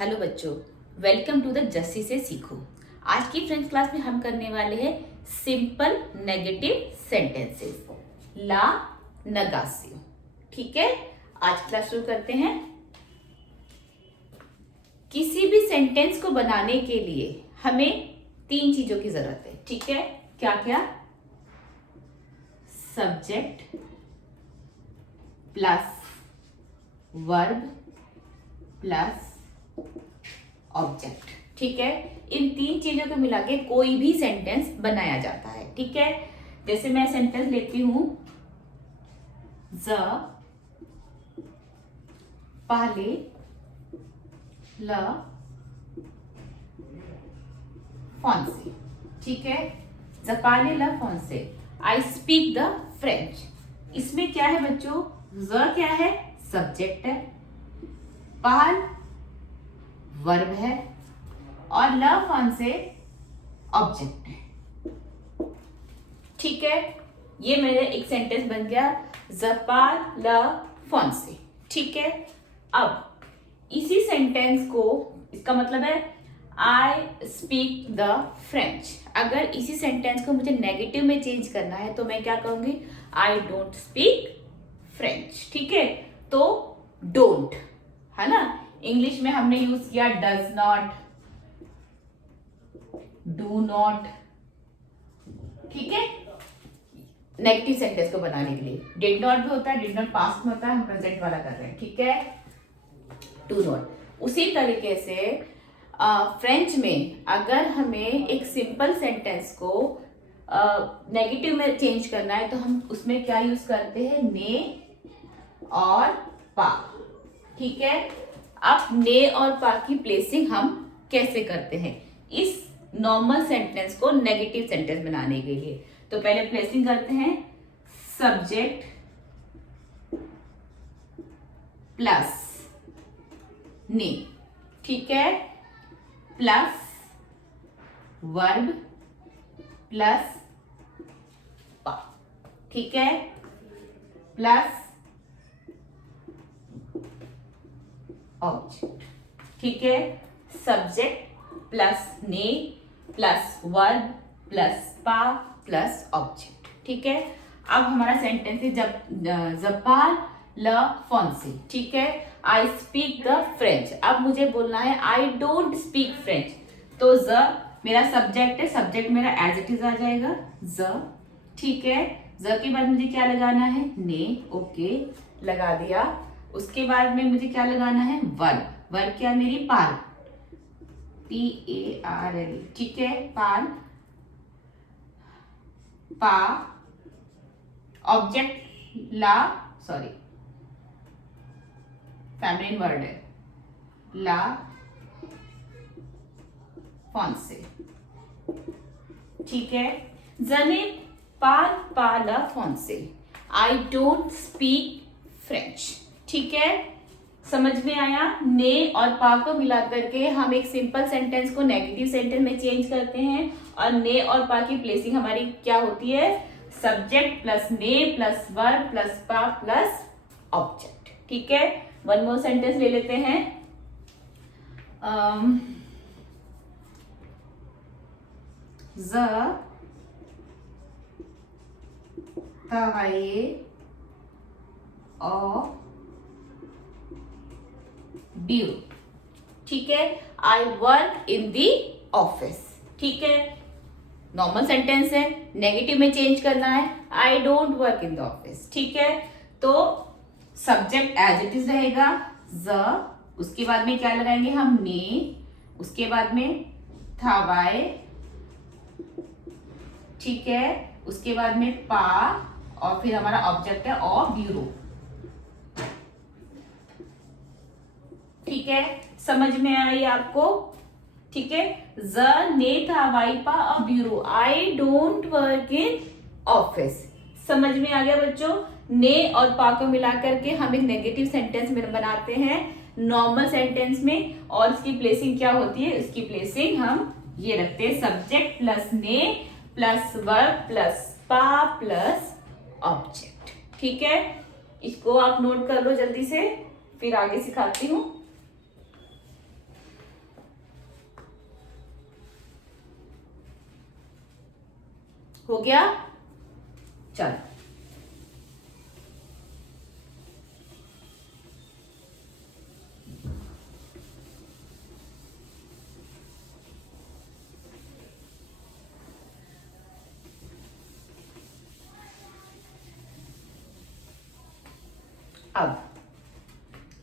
Hello बच्चों, welcome to the Jassi से सीखो। आज की फ्रेंच क्लास में हम करने वाले हैं सिंपल नेगेटिव सेंटेंसेस, ला नगासियो। ठीक है, आज क्लास शुरू करते हैं। किसी भी सेंटेंस को बनाने के लिए हमें 3 चीजों की जरूरत है। ठीक है, क्या क्या? Subject plus verb plus object. ठीक है, इन 3 चीजों को मिला के कोई भी सेंटेंस बनाया जाता है। ठीक है, जैसे मैं सेंटेंस लेती हूं, ज पाले ल फॉन्से। ठीक है, जपाले ल फॉन्से, आई स्पीक द फ्रेंच। इसमें क्या है बच्चों? ज क्या है? सब्जेक्ट है, पाल वर्ब है और ल फॉन्से ऑब्जेक्ट है। ठीक है, ये मेरे एक सेंटेंस बन गया, जपाल ल फॉन्से। ठीक है, अब इसी सेंटेंस को, इसका मतलब है आई स्पीक द फ्रेंच। अगर इसी सेंटेंस को मुझे नेगेटिव में चेंज करना है तो मैं क्या कहूंगी? I don't speak French. ठीक है, तो डोंट है ना, इंग्लिश में हमने यूज किया डज नॉट, डू नॉट। ठीक है, नेगेटिव सेंटेंस को बनाने के लिए डिड नॉट भी होता है, डिड नॉट पास्ट में होता है, हम प्रेजेंट वाला कर रहे हैं। ठीक है, डू नॉट। उसी तरीके से फ्रेंच में अगर हमें एक सिंपल सेंटेंस को नेगेटिव में चेंज करना है तो हम उसमें क्या यूज करते हैं? ने और पा। ठीक है, अब ने और पा की प्लेसिंग हम कैसे करते हैं इस नॉर्मल सेंटेंस को नेगेटिव सेंटेंस बनाने के लिए? तो पहले प्लेसिंग करते हैं, सब्जेक्ट प्लस ने। ठीक है, प्लस वर्ब प्लस पा। ठीक है, प्लस ऑब्जेक्ट। ठीक है, सब्जेक्ट प्लस ने प्लस वर्ब प्लस पा प्लस ऑब्जेक्ट। ठीक है, अब हमारा सेंटेंस है जपाल ल फॉन्से। ठीक है, आई स्पीक द फ्रेंच। अब मुझे बोलना है आई डोंट स्पीक फ्रेंच, तो ज मेरा सब्जेक्ट है, सब्जेक्ट मेरा एज इट इज आ जाएगा ज। ठीक है, ज के बाद मुझे क्या लगाना है? ने। ओके, लगा दिया। उसके बाद में मुझे क्या लगाना है? वर्ब। वर्ब क्या? मेरी पाल, PARL। ठीक है, पाल पा, ऑब्जेक्ट ला, सॉरी फेमिनिन वर्ड है, ला फॉन्से। ठीक है, जने पाल पाला फॉन्से, आई डोंट स्पीक फ्रेंच। ठीक है, समझ में आया? ने और पा को मिला करके हम एक सिंपल सेंटेंस को नेगेटिव सेंटेंस में चेंज करते हैं और ने और पा की प्लेसिंग हमारी क्या होती है? सब्जेक्ट प्लस ने प्लस वर्ब प्लस पा प्लस ऑब्जेक्ट। ठीक है, वन मोर सेंटेंस ले लेते हैं। ज तवाए और ब्यूरो। ठीक है, I work in the office. ठीक है, नॉर्मल सेंटेंस है, नेगेटिव में चेंज करना है, I don't work in the office. ठीक है, तो सब्जेक्ट एज इट इज रहेगा ज, उसके बाद में क्या लगाएंगे हम? ने, उसके बाद में थावाए। ठीक है, उसके बाद में पा और फिर हमारा ऑब्जेक्ट है और ब्यूरो। ठीक है, समझ में आई आपको? ठीक है, ज ने थावाई पा और bureau, I don't work in office. समझ में आ गया बच्चों? ने और पा को मिला करके हम एक नेगेटिव सेंटेंस में बनाते हैं नॉर्मल सेंटेंस में, और इसकी प्लेसिंग क्या होती है? इसकी प्लेसिंग हम ये रखते हैं, सब्जेक्ट प्लस ने प्लस वर्ब प्लस पा प्लस ऑब्जेक्ट। ठीक है, इसको आप नोट कर लो जल्दी से, फिर आगे सिखाती हूं। हो गया? चलो अब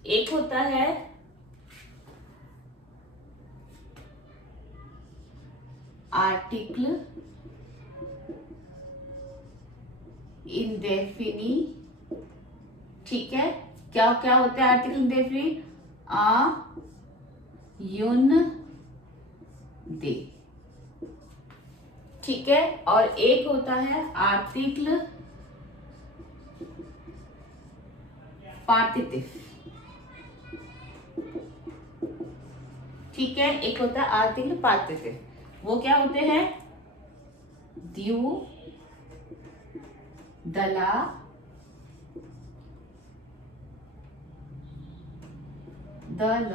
एक होता है आर्टिकल इंडेफिनी, ठीक है। क्या क्या होता है आर्टिकल इंडेफिनी? आ, युन, दे, ठीक है। और एक होता है आर्टिकल पार्टिसिप, ठीक है। एक होता है आर्टिकल पार्टिसिप, वो क्या होते हैं? द्यू, दला, दल,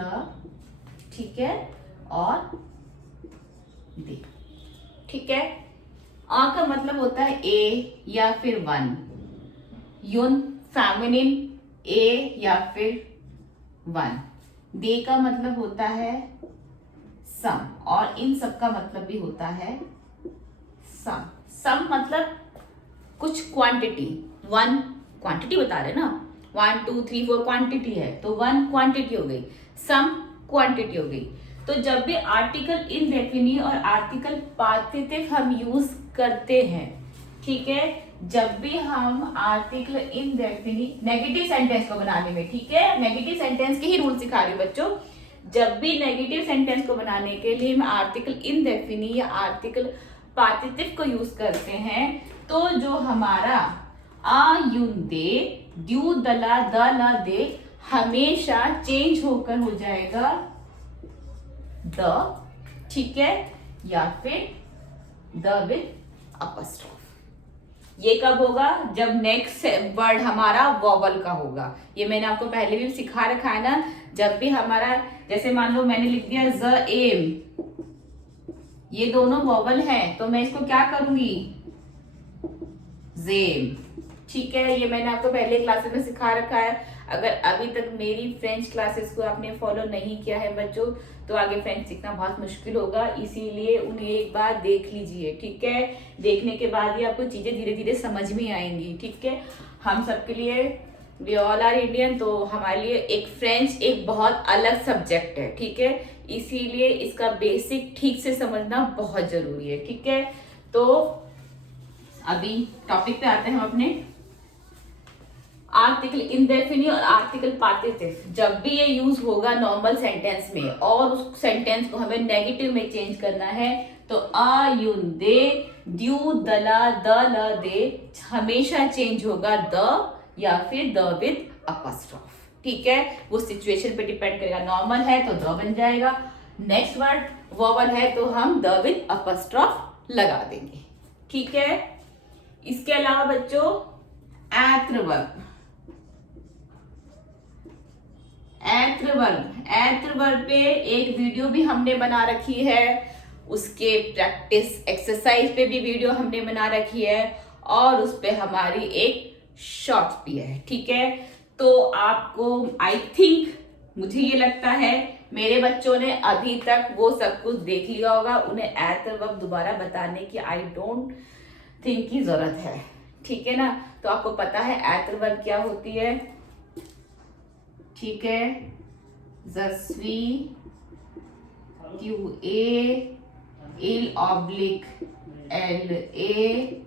ठीक है, और दे, ठीक है। आ का मतलब होता है ए या फिर वन, युन फेमिनिन ए या फिर वन, दे का मतलब होता है सम, और इन सब का मतलब भी होता है सम। सम मतलब कुछ क्वांटिटी, वन क्वांटिटी बता रहे ना, 1 2 3 4 क्वांटिटी है, तो वन क्वांटिटी हो गई, सम क्वांटिटी हो गई। तो जब भी आर्टिकल इंडेफिनी और आर्टिकल पार्टिसिप हम यूज करते हैं, ठीक है, जब भी हम आर्टिकल इंडेफिनी नेगेटिव सेंटेंस को बनाने में, ठीक है, नेगेटिव सेंटेंस के ही रूल सिखा रही हूँ बच्चों, जब भी नेगेटिव सेंटेंस को बनाने के लिए हम आर्टिकल इंडेफिनी या आर्टिकल पार्टिसिप को यूज करते हैं, तो जो हमारा आ, युन, दे, द्यू, दला, दला, दे हमेशा चेंज होकर हो जाएगा द, ठीक है, या फिर द विद अपस्ट्रोफ। ये कब होगा? जब नेक्स्ट वर्ड हमारा वॉवल का होगा। ये मैंने आपको पहले भी सिखा रखा है ना, जब भी हमारा, जैसे मान लो मैंने लिख दिया ज एम, ये दोनों वॉवल हैं, तो मैं इसको क्या करूंगी? जेम, ठीक है। ये मैंने आपको पहले क्लासेस में सिखा रखा है। अगर अभी तक मेरी फ्रेंच क्लासेस को आपने फॉलो नहीं किया है बच्चों, तो आगे फ्रेंच सीखना बहुत मुश्किल होगा, इसीलिए उन्हें एक बार देख लीजिए, ठीक है। देखने के बाद ही आपको चीजें धीरे धीरे समझ में आएंगी, ठीक है। हम सबके लिए, वी ऑल आर इंडियन, तो हमारे लिए एक फ्रेंच एक बहुत अलग सब्जेक्ट है, ठीक है, इसीलिए इसका बेसिक ठीक से समझना बहुत जरूरी है, ठीक है। तो अभी टॉपिक पे आते हैं हम अपने। आर्टिकल इंडेफिनी और आर्टिकल पार्टिसिप, जब भी ये यूज होगा नॉर्मल सेंटेंस में और उस सेंटेंस को हमें नेगेटिव में चेंज करना है, तो आ, युन, दे, द्यू, दला, दला, दे हमेशा चेंज होगा द या फिर द विद अपस्ट्रोफ, ठीक है। वो सिचुएशन पे डिपेंड करेगा, नॉर्मल है तो द बन जाएगा, नेक्स्ट वर्ड वॉवल है तो हम द विद अपस्ट्रोफ लगा देंगे, ठीक है। इसके अलावा बच्चों ऐत्रवर्ग, ऐत्रवर्ग पे एक वीडियो भी हमने बना रखी है, उसके प्रैक्टिस एक्सरसाइज पे भी वीडियो हमने बना रखी है, और उस पे हमारी एक शॉर्ट्स भी है, ठीक है। तो आपको आई थिंक, मुझे ये लगता है मेरे बच्चों ने अभी तक वो सब कुछ देख लिया होगा, उन्हें ऐत्रवर्ग दोबारा बताने की आई डोंट थिंक की जरूरत है, ठीक है ना। तो आपको पता है ऐत्रवर्ग क्या होती है, ठीक है। जस्वी, क्यू ए, इल ऑब्लिक एल ए,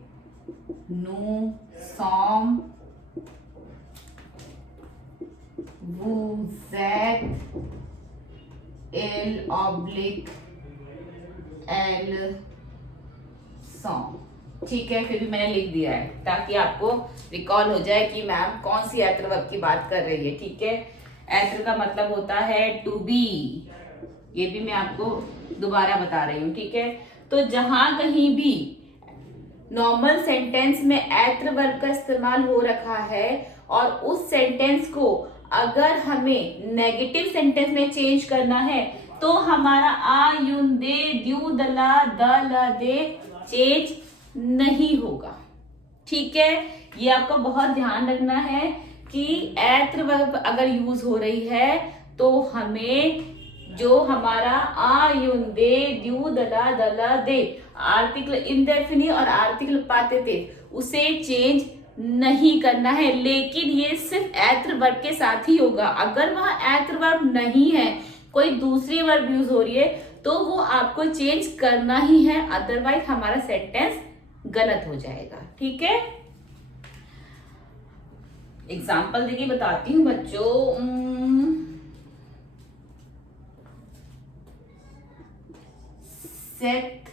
नू, सॉम, वू, जैक, एल ऑब्लिक एल, सॉम, ठीक है। फिर भी मैंने लिख दिया है ताकि आपको रिकॉल हो जाए कि मैम कौन सी ऐत्रवर्ग की बात कर रही है, ठीक है। ऐत्र का मतलब होता है टू बी, ये भी मैं आपको दोबारा बता रही हूँ, ठीक है। तो जहां कहीं भी नॉर्मल सेंटेंस में ऐत्रवर्ग का इस्तेमाल हो रखा है और उस सेंटेंस को अगर हमें नेगेटिव सेंटेंस में चेंज करना है, तो हमारा आ, युन, दे, द्यू, दला, द, ल, दे चेंज नहीं होगा। ठीक है, ये आपको बहुत ध्यान रखना है कि ऐत्र वर्ब अगर यूज हो रही है तो हमें जो हमारा आ युन दे द्यू दला दला दे आर्टिकल इंडेफिनिट और आर्टिकल पाते थे उसे चेंज नहीं करना है, लेकिन ये सिर्फ ऐत्र वर्ब के साथ ही होगा। अगर वहां ऐत्र वर्ब नहीं है, कोई दूसरी वर्ब यूज हो रही है, तो वो आपको चेंज करना ही है, अदरवाइज हमारा सेंटेंस गलत हो जाएगा। ठीक है, एग्जाम्पल देखिए बताती हूँ बच्चों। सेट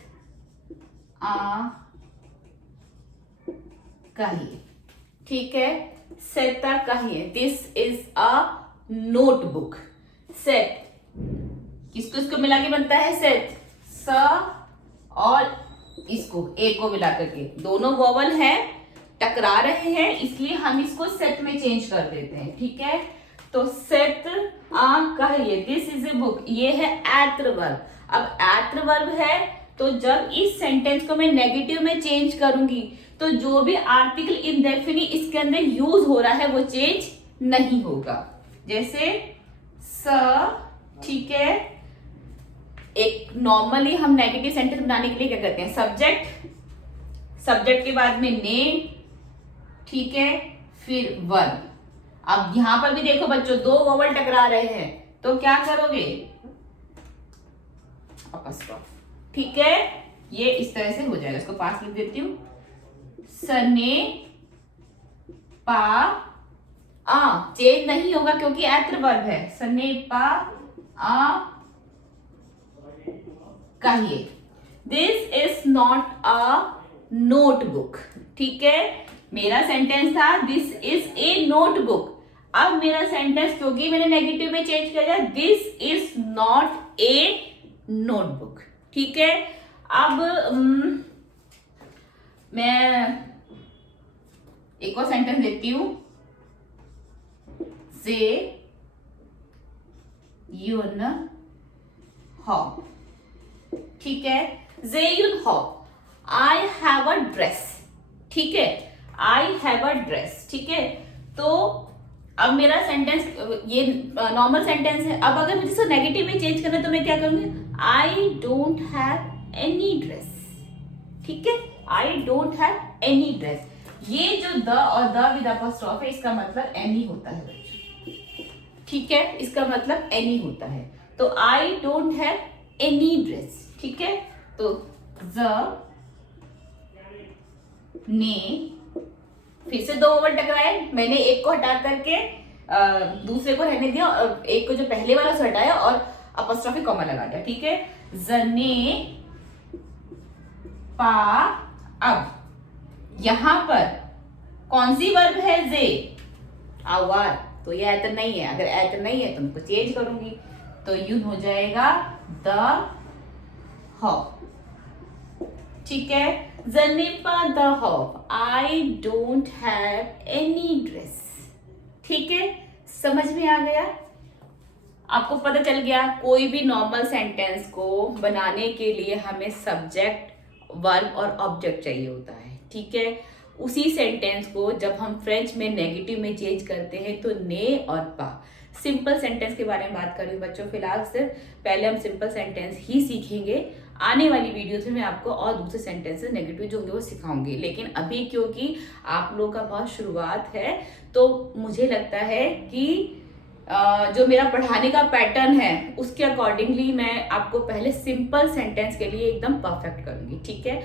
आ कहिए, ठीक है, सेटा कहिए, this is a notebook. Set किसको इसको मिला के बनता है सेट, स और इसको एक को मिला करके, दोनों वोवल है टकरा रहे हैं, इसलिए हम इसको सेट में चेंज कर देते हैं। ठीक है, तो सेट आ कहिए, दिस इज ए बुक, ये है ऐत्र वर्ब। अब ऐत्र वर्ब है तो जब इस सेंटेंस को मैं नेगेटिव में चेंज करूंगी तो जो भी आर्टिकल इंडेफिनिट इसके अंदर यूज हो रहा है वो चेंज नहीं होगा। जैसे स, ठीक है, एक नॉर्मली हम नेगेटिव सेंटेंस बनाने के लिए क्या करते हैं, सब्जेक्ट, सब्जेक्ट के बाद में नेम, ठीक है, फिर वर्ब। अब यहां पर भी देखो बच्चों, दो वोवल टकरा रहे हैं तो क्या करोगे, अपस्ट्रॉफ। ठीक है, ये इस तरह से हो जाएगा, इसको पास लिख देती हूँ, सने पा आ, चेंज नहीं होगा क्योंकि ऐत्र वर्ब है, सने पा आ कहिए, this is not a notebook. ठीक है, मेरा सेंटेंस था दिस इज ए नोटबुक, अब मेरा सेंटेंस क्योंकि मैंने नेगेटिव में चेंज किया जाए, this is not a notebook. ठीक है, अब मैं एक और सेंटेंस देती हूं, जे यून हो, ठीक है, जे यून हो, आई हैव अ ड्रेस। ठीक है, आई हैव अ ड्रेस। ठीक है, तो अब मेरा सेंटेंस ये नॉर्मल सेंटेंस है, अब अगर मुझे इसको नेगेटिव में चेंज करना है तो मैं क्या करूंगी, I don't have any dress. ठीक है, I don't have any dress, ये जो द और द विद अपॉस्ट्रोफ है इसका मतलब एनी होता है बच्चों। ठीक है, इसका मतलब एनी होता है, तो I don't have any dress. ठीक है, तो ज ने, फिर से दो ओवल टकराए, मैंने एक को हटा करके दूसरे को रहने दिया और एक को जो पहले वाला से हटाया और अपॉस्ट्रोफी कॉमा लगा दिया। ठीक है, जने पा, अब यहां पर कौन सी वर्ब है, जे, आवार, तो ये ऐतर नहीं है, अगर ऐतर नहीं है तो मैं चेंज करूंगी, तो यूं हो जाएगा द हो। ठीक है, जनिपा द हो, I don't have any dress. ठीक है, समझ में आ गया, आपको पता चल गया। कोई भी नॉर्मल सेंटेंस को बनाने के लिए हमें सब्जेक्ट, वर्ब और ऑब्जेक्ट चाहिए होता है। ठीक है, उसी सेंटेंस को जब हम फ्रेंच में नेगेटिव में चेंज करते हैं तो ने और पा। सिंपल सेंटेंस के बारे में बात कर रही हूँ बच्चों, फिलहाल सिर्फ पहले हम सिंपल सेंटेंस ही सीखेंगे, आने वाली वीडियोस में मैं आपको और दूसरे सेंटेंसेस नेगेटिव जो होंगे वो सिखाऊंगी। लेकिन अभी क्योंकि आप लोगों का बहुत शुरुआत है तो मुझे लगता है कि जो मेरा पढ़ाने का पैटर्न है उसके अकॉर्डिंगली मैं आपको पहले सिंपल सेंटेंस के लिए एकदम परफेक्ट करूंगी। ठीक है,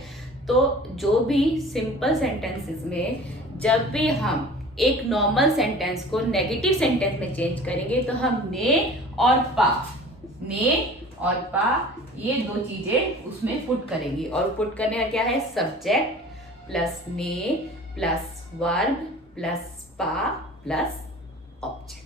तो जो भी सिंपल सेंटेंसेस में जब भी हम एक नॉर्मल सेंटेंस को नेगेटिव सेंटेंस में चेंज करेंगे तो हम ने और पा, ने और पा, ये दो चीजें उसमें पुट करेंगे। और पुट करने का क्या है, सब्जेक्ट प्लस ने प्लस वर्ब प्लस पा प्लस ऑब्जेक्ट।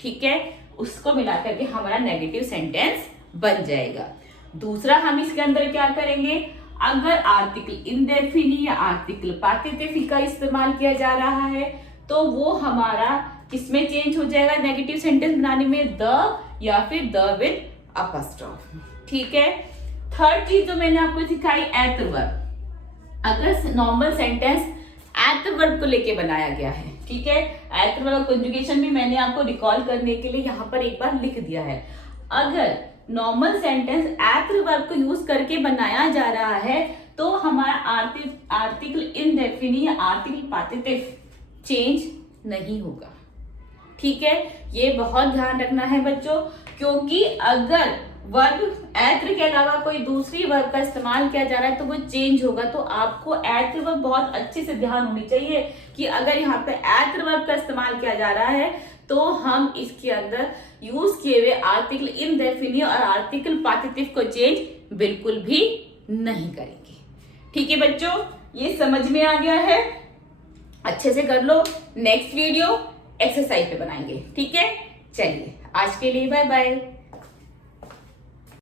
ठीक है, उसको मिला करके हमारा नेगेटिव सेंटेंस बन जाएगा। दूसरा हम इसके अंदर क्या करेंगे, अगर आर्टिकल इंडेफिनिट या आर्टिकल पार्टिसिपियल का इस्तेमाल किया जा रहा है तो वो हमारा किसमें चेंज हो जाएगा, नेगेटिव सेंटेंस बनाने में, द या फिर द विद अपॉस्ट्रोफ। ठीक है, थर्ड चीज जो मैंने आपको सिखाई, ऐत्र वर्ब। अगर नॉर्मल सेंटेंस एडवर्ब को लेके बनाया गया है, ठीक है, एडवर्ब कंजुगेशन भी मैंने आपको रिकॉल करने के लिए यहाँ पर एक बार लिख दिया है। अगर नॉर्मल सेंटेंस एडवर्ब को यूज करके बनाया जा रहा है तो हमारा आर्टिकल इंडेफिनिट या आर्टिकल पार्टिसिप चेंज नहीं होगा, ठीक है। ये बहुत ध्यान रखना है बच्चों, क्योंकि अगर वर्ब एत्र के अलावा कोई दूसरी वर्ब का इस्तेमाल किया जा रहा है तो वो चेंज होगा। तो आपको एत्र वर्ब बहुत अच्छे से ध्यान होनी चाहिए कि अगर यहाँ पे एत्र वर्ब का इस्तेमाल किया जा रहा है तो हम इसके अंदर यूज किए हुए आर्टिकल इंडेफिनिट और आर्टिकल पार्टिसिप को चेंज बिल्कुल भी नहीं करेंगे, ठीक है बच्चों। ये समझ में आ गया है, अच्छे से कर लो। नेक्स्ट वीडियो एक्सरसाइज पे बनाएंगे, ठीक है। चलिए आज के लिए बाय बाय।